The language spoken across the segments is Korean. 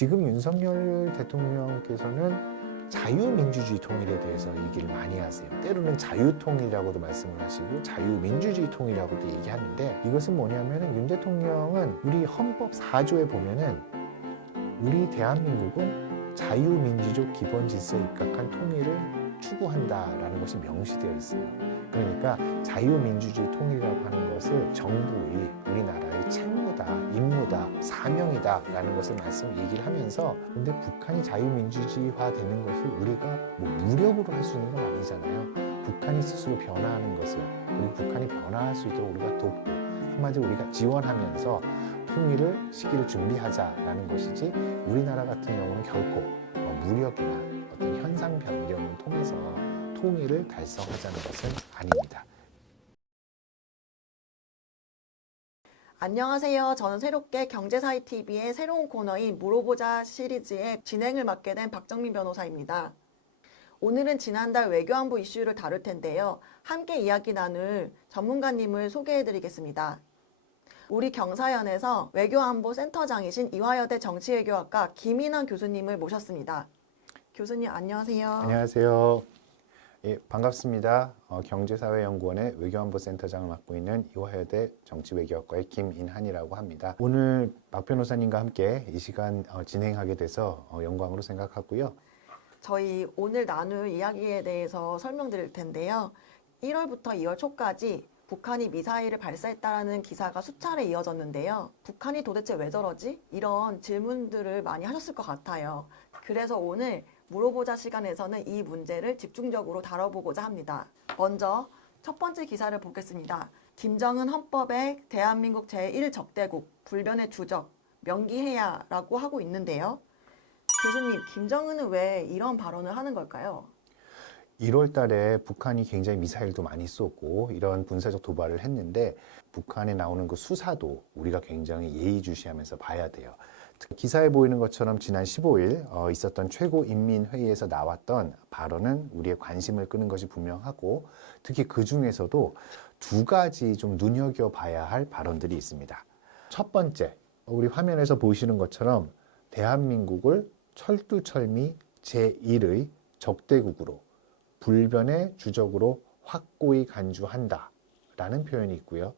지금 윤석열 대통령께서는 자유민주주의 통일에 대해서 얘기를 많이 하세요. 때로는 자유통일이라고도 말씀을 하시고 자유민주주의 통일이라고도 얘기하는데 이것은 뭐냐면은 윤 대통령은 우리 헌법 4조에 보면은 우리 대한민국은 자유민주적 기본 질서에 입각한 통일을 추구한다라는 것이 명시되어 있어요. 그러니까 자유민주주의 통일이라고 하는 것을 정부의 우리나라의 책무다, 임무다, 사명이다라는 것을 말씀 얘기를 하면서 근데 북한이 자유민주주의화 되는 것을 우리가 뭐 무력으로 할 수 있는 건 아니잖아요. 북한이 스스로 변화하는 것을 그리고 북한이 변화할 수 있도록 우리가 돕고 한마디로 우리가 지원하면서 통일을 시기를 준비하자라는 것이지 우리나라 같은 경우는 결코 어, 무력이나 어떤 현상 변경을 통해서 통일을 달성하자는 것은 아닙니다. 안녕하세요. 저는 새롭게 경제사이 TV의 새로운 코너인 물어보자 시리즈의 진행을 맡게 된 박정민 변호사입니다. 오늘은 지난달 외교안보 이슈를 다룰 텐데요. 함께 이야기 나눌 전문가님을 소개해 드리겠습니다. 우리 경사연에서 외교안보 센터장이신 이화여대 정치외교학과 김인환 교수님을 모셨습니다. 교수님 안녕하세요. 안녕하세요. 예, 반갑습니다. 어, 경제사회연구원의 외교안보센터장을 맡고 있는 이화여대 정치외교학과의 김인한이라고 합니다. 오늘 박 변호사님과 함께 이 시간 어, 진행하게 돼서 어, 영광으로 생각하고요. 저희 오늘 나눌 이야기에 대해서 설명드릴 텐데요. 1월부터 2월 초까지 북한이 미사일을 발사했다라는 기사가 수차례 이어졌는데요. 북한이 도대체 왜 저러지? 이런 질문들을 많이 하셨을 것 같아요. 그래서 오늘 물어보자 시간에서는 이 문제를 집중적으로 다뤄보고자 합니다. 먼저 첫 번째 기사를 보겠습니다. 김정은 헌법에 대한민국 제1적대국 불변의 주적 명기해야 라고 하고 있는데요. 교수님, 김정은은 왜 이런 발언을 하는 걸까요? 1월 달에 북한이 굉장히 미사일도 많이 쏘고 이런 군사적 도발을 했는데 북한에 나오는 그 수사도 우리가 굉장히 예의주시하면서 봐야 돼요. 기사에 보이는 것처럼 지난 15일 어, 있었던 최고인민회의에서 나왔던 발언은 우리의 관심을 끄는 것이 분명하고 특히 그 중에서도 두 가지 좀 눈여겨봐야 할 발언들이 있습니다. 첫 번째, 우리 화면에서 보시는 것처럼 대한민국을 철두철미 제1의 적대국으로 불변의 주적으로 확고히 간주한다. 라는 표현이 있고요.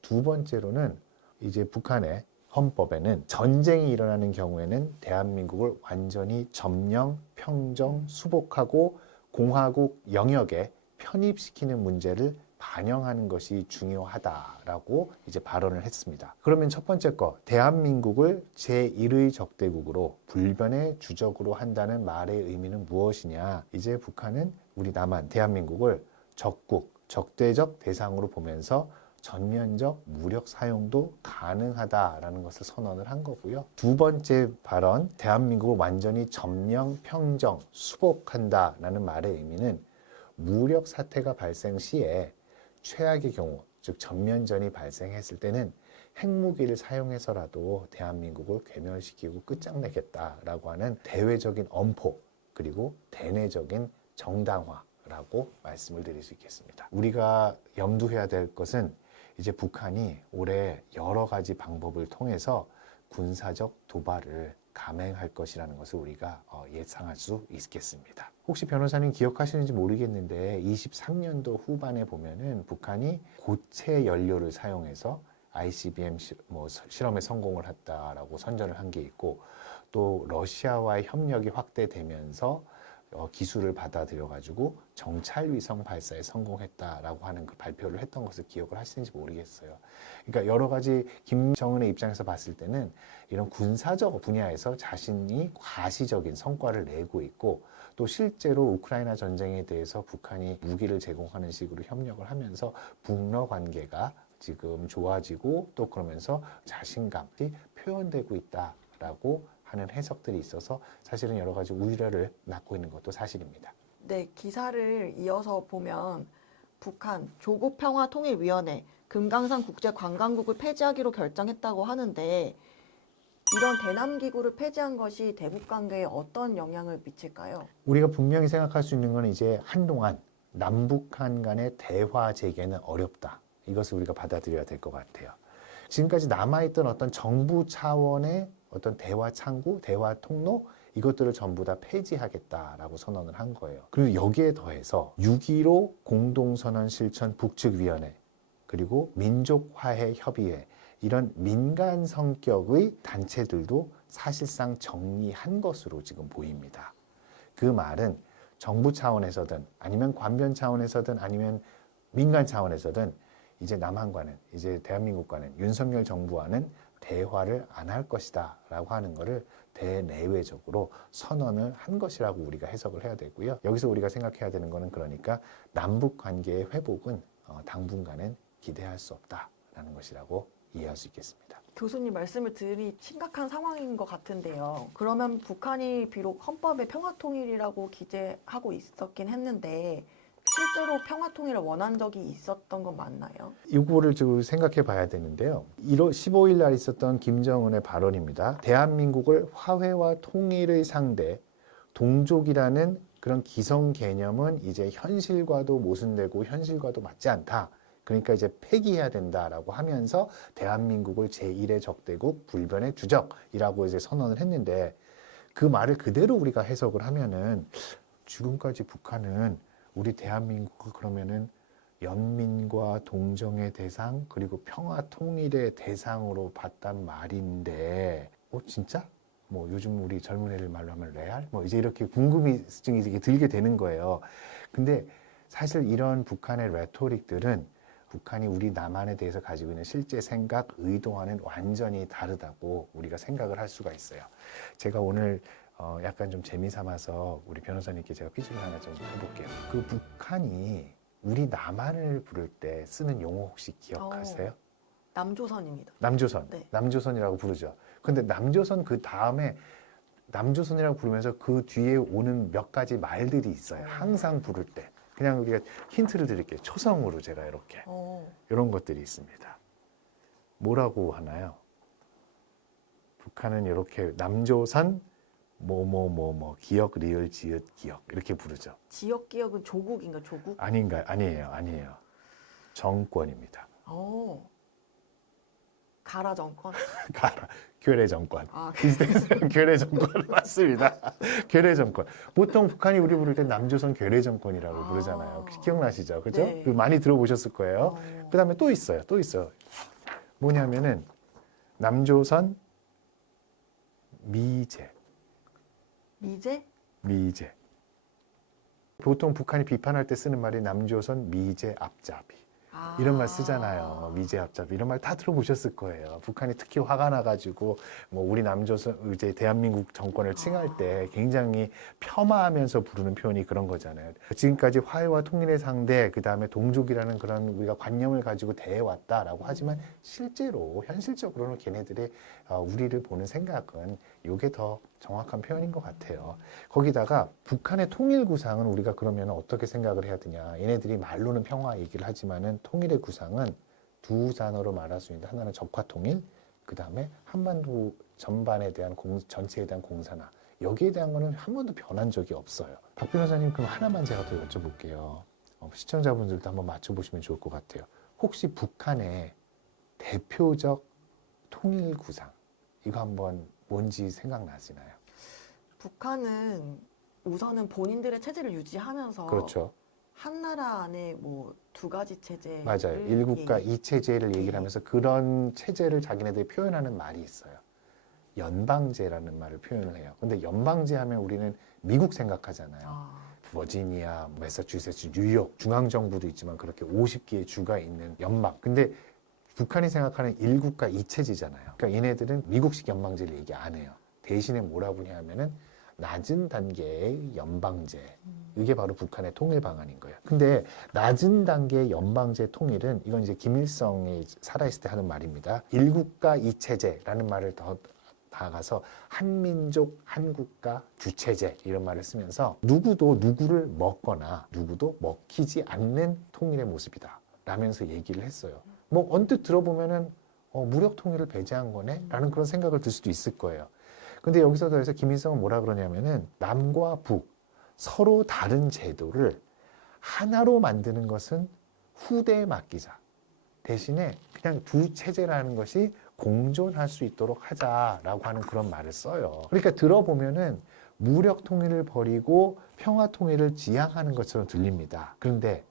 두 번째로는 이제 북한의 헌법에는 전쟁이 일어나는 경우에는 대한민국을 완전히 점령, 평정, 수복하고 공화국 영역에 편입시키는 문제를 반영하는 것이 중요하다라고 이제 발언을 했습니다. 그러면 첫 번째 거, 대한민국을 제1의 적대국으로 불변의 주적으로 한다는 말의 의미는 무엇이냐? 이제 북한은 우리 남한, 대한민국을 적국, 적대적 대상으로 보면서 전면적 무력 사용도 가능하다라는 것을 선언을 한 거고요. 두 번째 발언, 대한민국을 완전히 점령, 평정, 수복한다라는 말의 의미는 무력 사태가 발생 시에 최악의 경우, 즉 전면전이 발생했을 때는 핵무기를 사용해서라도 대한민국을 괴멸시키고 끝장내겠다라고 하는 대외적인 엄포 그리고 대내적인 정당화 라고 말씀을 드릴 수 있겠습니다. 우리가 염두해야 될 것은 이제 북한이 올해 여러 가지 방법을 통해서 군사적 도발을 감행할 것이라는 것을 우리가 어, 예상할 수 있겠습니다. 혹시 변호사님 기억하시는지 모르겠는데 23년도 후반에 보면은 북한이 고체 연료를 사용해서 ICBM 시, 뭐 실험에 성공을 했다라고 선전을 한 게 있고 또 러시아와의 협력이 확대되면서 어, 기술을 받아들여 가지고 정찰 위성 발사에 성공했다라고 하는 그 발표를 했던 것을 기억을 하시는지 모르겠어요. 그러니까 여러 가지 김정은의 입장에서 봤을 때는 이런 군사적 분야에서 자신이 과시적인 성과를 내고 있고 또 실제로 우크라이나 전쟁에 대해서 북한이 무기를 제공하는 식으로 협력을 하면서 북러 관계가 지금 좋아지고 또 그러면서 자신감이 표현되고 있다라고 하는 해석들이 있어서 사실은 여러 가지 우려를 낳고 있는 것도 사실입니다. 네, 기사를 이어서 보면 북한 조국평화통일위원회 금강산 국제관광국을 폐지하기로 결정했다고 하는데 이런 대남기구를 폐지한 것이 대북 관계에 어떤 영향을 미칠까요? 우리가 분명히 생각할 수 있는 건 이제 한동안 남북한 간의 대화 재개는 어렵다. 이것을 우리가 받아들여야 될 것 같아요. 지금까지 남아있던 어떤 정부 차원의 어떤 대화 창구, 대화 통로 이것들을 전부 다 폐지하겠다라고 선언을 한 거예요. 그리고 여기에 더해서 6.15 공동선언 실천 북측위원회 그리고 민족화해 협의회 이런 민간 성격의 단체들도 사실상 정리한 것으로 지금 보입니다. 그 말은 정부 차원에서든 아니면 관변 차원에서든 아니면 민간 차원에서든 이제 남한과는 이제 대한민국과는 윤석열 정부와는 대화를 안 할 것이다 라고 하는 것을 대내외적으로 선언을 한 것이라고 우리가 해석을 해야 되고요. 여기서 우리가 생각해야 되는 것은 그러니까 남북 관계의 회복은 어, 당분간은 기대할 수 없다라는 것이라고 이해할 수 있겠습니다. 교수님 말씀을 들으니 심각한 상황인 것 같은데요. 그러면 북한이 비록 헌법에 평화통일이라고 기재하고 있었긴 했는데 실제로 평화통일을 원한 적이 있었던 건 맞나요? 이거를 좀 생각해 봐야 되는데요. 1월 15일 날 있었던 김정은의 발언입니다. 대한민국을 화해와 통일의 상대, 동족이라는 그런 기성 개념은 이제 현실과도 모순되고 현실과도 맞지 않다. 그러니까 이제 폐기해야 된다라고 하면서 대한민국을 제1의 적대국, 불변의 주적이라고 이제 선언을 했는데 그 말을 그대로 우리가 해석을 하면은 지금까지 북한은 우리 대한민국을 그러면은 연민과 동정의 대상 그리고 평화 통일의 대상으로 봤단 말인데 어 진짜 뭐 요즘 우리 젊은 애들 말로 하면 레알 뭐 이제 이렇게 궁금증이 이게 들게 되는 거예요. 근데 사실 이런 북한의 레토릭들은 북한이 우리 남한에 대해서 가지고 있는 실제 생각, 의도와는 완전히 다르다고 우리가 생각을 할 수가 있어요. 제가 오늘 어 약간 좀 재미 삼아서 우리 변호사님께 제가 퀴즈를 하나 좀 해볼게요. 그 북한이 우리 남한을 부를 때 쓰는 용어 혹시 기억하세요? 남조선입니다. 남조선. 네. 남조선이라고 부르죠. 근데 남조선 그 다음에 남조선이라고 부르면서 그 뒤에 오는 몇 가지 말들이 있어요. 항상 부를 때. 그냥 우리가 힌트를 드릴게요. 초성으로 제가 이렇게 어, 이런 것들이 있습니다. 뭐라고 하나요? 북한은 이렇게 남조선 뭐 뭐 뭐 뭐 기억 리을 지읒 기억 이렇게 부르죠. 지역 기억은 조국인가 조국? 아닌가요? 아니에요. 아니에요. 정권입니다. 어, 가라 정권. 가라. 괴뢰 정권. 아, 비슷했어요. 괴뢰 정권 맞습니다. 괴뢰 정권. 보통 북한이 우리 부를 때 남조선 괴뢰 정권이라고 아. 부르잖아요. 기억나시죠? 그죠? 네. 그 많이 들어보셨을 거예요. 어, 그 다음에 또 있어요. 또 있어요. 뭐냐면은 남조선 미제. 미제? 미제. 보통 북한이 비판할 때 쓰는 말이 남조선 미제 앞잡이. 아. 이런 말 쓰잖아요. 미제 앞잡이 이런 말 다 들어보셨을 거예요. 북한이 특히 화가 나가지고 뭐 우리 남조선 이제 대한민국 정권을 칭할 때 굉장히 폄하하면서 부르는 표현이 그런 거잖아요. 지금까지 화해와 통일의 상대 그 다음에 동족이라는 그런 우리가 관념을 가지고 대해왔다라고 하지만 실제로 현실적으로는 걔네들이 어, 우리를 보는 생각은 이게 더 정확한 표현인 것 같아요. 거기다가 북한의 통일 구상은 우리가 그러면 어떻게 생각을 해야 되냐? 얘네들이 말로는 평화 얘기를 하지만은 통일의 구상은 두 단어로 말할 수 있는데 하나는 적화 통일, 그 다음에 한반도 전반에 대한 공, 전체에 대한 공산화. 여기에 대한 거는 한 번도 변한 적이 없어요. 박 변호사님 그럼 하나만 제가 더 여쭤볼게요. 어, 시청자분들도 한번 맞춰보시면 좋을 것 같아요. 혹시 북한의 대표적 통일 구상 이거 한번 뭔지 생각나시나요? 북한은 우선은 본인들의 체제를 유지하면서 그렇죠. 한 나라 안에 뭐 두 가지 체제 맞아요. 일국가 이체제를 얘기를 하면서 그런 체제를 자기네들이 표현하는 말이 있어요. 연방제라는 말을 표현을 해요. 근데 연방제 하면 우리는 미국 생각하잖아요. 아, 버지니아, 매사추세츠, 뉴욕 중앙 정부도 있지만 그렇게 50개의 주가 있는 연방. 근데 북한이 생각하는 일국가 이체제잖아요. 그러니까 얘네들은 미국식 연방제를 얘기 안 해요. 대신에 뭐라고 하냐면은 낮은 단계의 연방제. 이게 바로 북한의 통일 방안인 거예요. 근데 낮은 단계의 연방제 통일은 이건 이제 김일성이 살아있을 때 하는 말입니다. 일국가 이체제라는 말을 더 나아가서 한민족 한국가 주체제 이런 말을 쓰면서 누구도 누구를 먹거나 누구도 먹히지 않는 통일의 모습이다 라면서 얘기를 했어요. 뭐 언뜻 들어보면은 어, 무력 통일을 배제한 거네 라는 그런 생각을 들 수도 있을 거예요. 근데 여기서 더해서 김일성은 뭐라 그러냐면은 남과 북 서로 다른 제도를 하나로 만드는 것은 후대에 맡기자. 대신에 그냥 두 체제라는 것이 공존할 수 있도록 하자라고 하는 그런 말을 써요. 그러니까 들어보면은 무력 통일을 버리고 평화 통일을 지향하는 것처럼 들립니다. 그런데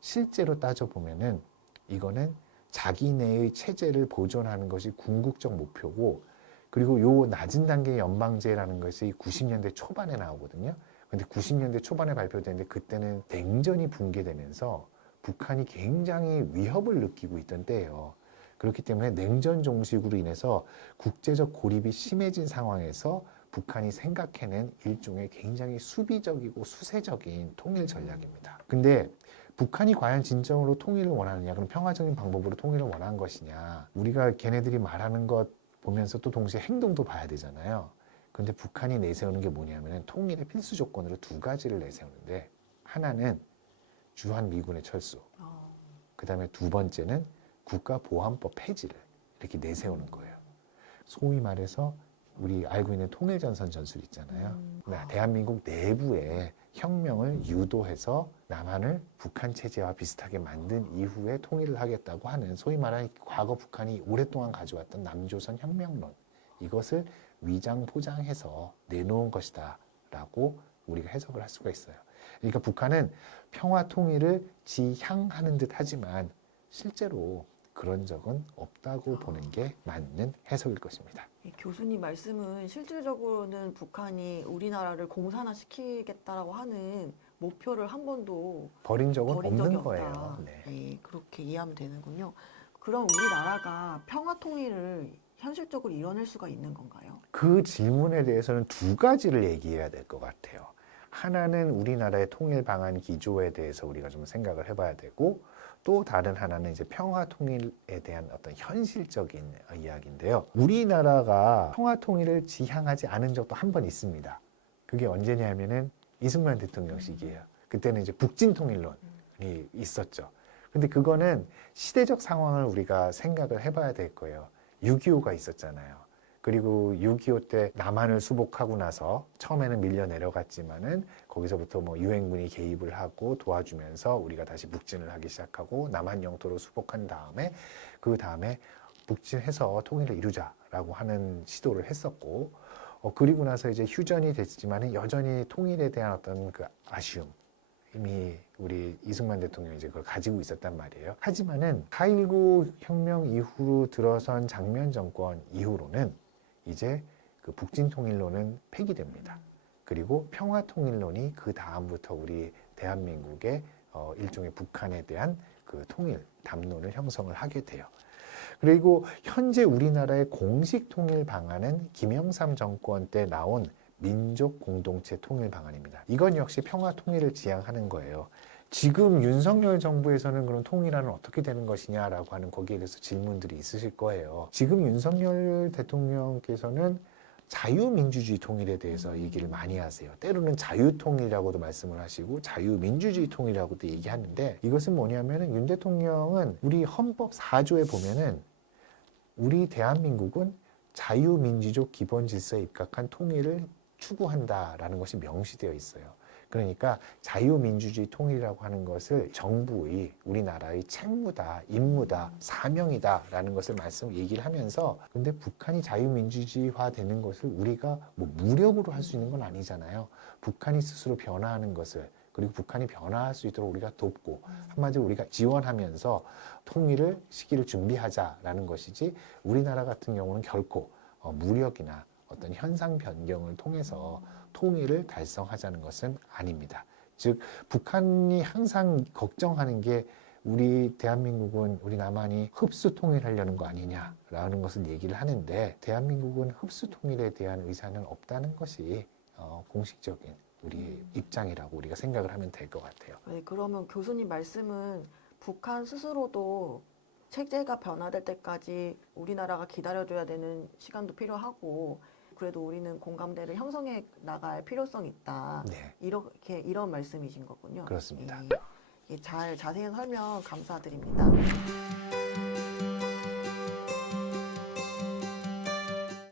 실제로 따져보면은 이거는 자기네의 체제를 보존하는 것이 궁극적 목표고 그리고 요 낮은 단계의 연방제라는 것이 90년대 초반에 나오거든요. 근데 90년대 초반에 발표되는데 그때는 냉전이 붕괴되면서 북한이 굉장히 위협을 느끼고 있던 때예요. 그렇기 때문에 냉전 종식으로 인해서 국제적 고립이 심해진 상황에서 북한이 생각해낸 일종의 굉장히 수비적이고 수세적인 통일 전략입니다. 근데 북한이 과연 진정으로 통일을 원하느냐, 그럼 평화적인 방법으로 통일을 원한 것이냐, 우리가 걔네들이 말하는 것 보면서 또 동시에 행동도 봐야 되잖아요. 근데 북한이 내세우는 게 뭐냐면은 통일의 필수 조건으로 두 가지를 내세우는데 하나는 주한 미군의 철수, 어, 그 다음에 두 번째는 국가보안법 폐지를 이렇게 내세우는 거예요. 소위 말해서 우리 알고 있는 통일전선 전술 있잖아요. 음. 네, 대한민국 내부에 혁명을 유도해서 남한을 북한 체제와 비슷하게 만든 이후에 통일을 하겠다고 하는 소위 말하는 과거 북한이 오랫동안 가져왔던 남조선 혁명론 이것을 위장 포장해서 내놓은 것이다 라고 우리가 해석을 할 수가 있어요. 그러니까 북한은 평화 통일을 지향하는 듯 하지만 실제로 그런 적은 없다고 보는 게 맞는 해석일 것입니다. 이 교수님 말씀은 실질적으로는 북한이 우리나라를 공산화시키겠다라고 하는 목표를 한 번도 버린 적은 버린 적이 없는. 거예요. 네. 네, 그렇게 이해하면 되는군요. 그럼 우리나라가 평화 통일을 현실적으로 이뤄낼 수가 있는 건가요? 그 질문에 대해서는 두 가지를 얘기해야 될 것 같아요. 하나는 우리나라의 통일 방안 기조에 대해서 우리가 좀 생각을 해봐야 되고 또 다른 하나는 이제 평화 통일에 대한 어떤 현실적인 이야기인데요. 우리나라가 평화 통일을 지향하지 않은 적도 한 번 있습니다. 그게 언제냐면은 이승만 대통령 시기예요. 그때는 이제 북진 통일론이 있었죠. 근데 그거는 시대적 상황을 우리가 생각을 해봐야 될 거예요. 6.25가 있었잖아요. 그리고 6.25 때 남한을 수복하고 나서 처음에는 밀려 내려갔지만은 거기서부터 뭐 유엔군이 개입을 하고 도와주면서 우리가 다시 북진을 하기 시작하고 남한 영토로 수복한 다음에 그 다음에 북진해서 통일을 이루자라고 하는 시도를 했었고 어, 그리고 나서 이제 휴전이 됐지만은 여전히 통일에 대한 어떤 그 아쉬움 이미 우리 이승만 대통령이 이제 그걸 가지고 있었단 말이에요. 하지만은 4.19 혁명 이후로 들어선 장면 정권 이후로는 이제 그 북진 통일론은 폐기됩니다. 그리고 평화 통일론이 그 다음부터 우리 대한민국의 어, 일종의 북한에 대한 그 통일 담론을 형성을 하게 돼요. 그리고 현재 우리나라의 공식 통일 방안은 김영삼 정권 때 나온 민족 공동체 통일 방안입니다. 이건 역시 평화 통일을 지향하는 거예요. 지금 윤석열 정부에서는 그럼 통일화는 어떻게 되는 것이냐라고 하는 거기에 대해서 질문들이 있으실 거예요. 지금 윤석열 대통령께서는 자유민주주의 통일에 대해서 얘기를 많이 하세요. 때로는 자유통일이라고도 말씀을 하시고 자유민주주의 통일이라고도 얘기하는데 이것은 뭐냐면은 윤 대통령은 우리 헌법 4조에 보면은 우리 대한민국은 자유민주적 기본 질서에 입각한 통일을 추구한다라는 것이 명시되어 있어요. 그러니까 자유민주주의 통일이라고 하는 것을 정부의 우리나라의 책무다, 임무다, 사명이다라는 것을 말씀 얘기를 하면서 근데 북한이 자유민주주의화 되는 것을 우리가 뭐 무력으로 할 수 있는 건 아니잖아요. 북한이 스스로 변화하는 것을 그리고 북한이 변화할 수 있도록 우리가 돕고 한마디로 우리가 지원하면서 통일을 시기를 준비하자라는 것이지 우리나라 같은 경우는 결코 어, 무력이나 어떤 현상 변경을 통해서 통일을 달성하자는 것은 아닙니다. 즉 북한이 항상 걱정하는 게 우리 대한민국은 우리 남한이 흡수 통일하려는 거 아니냐라는 것을 얘기를 하는데 대한민국은 흡수 통일에 대한 의사는 없다는 것이 어, 공식적인 우리 입장이라고 우리가 생각을 하면 될 것 같아요. 네, 그러면 교수님 말씀은 북한 스스로도 체제가 변화될 때까지 우리나라가 기다려줘야 되는 시간도 필요하고 그래도 우리는 공감대를 형성해 나갈 필요성이 있다. 네. 이렇게 이런 말씀이신 거군요. 그렇습니다. 예, 예, 잘 자세한 설명 감사드립니다.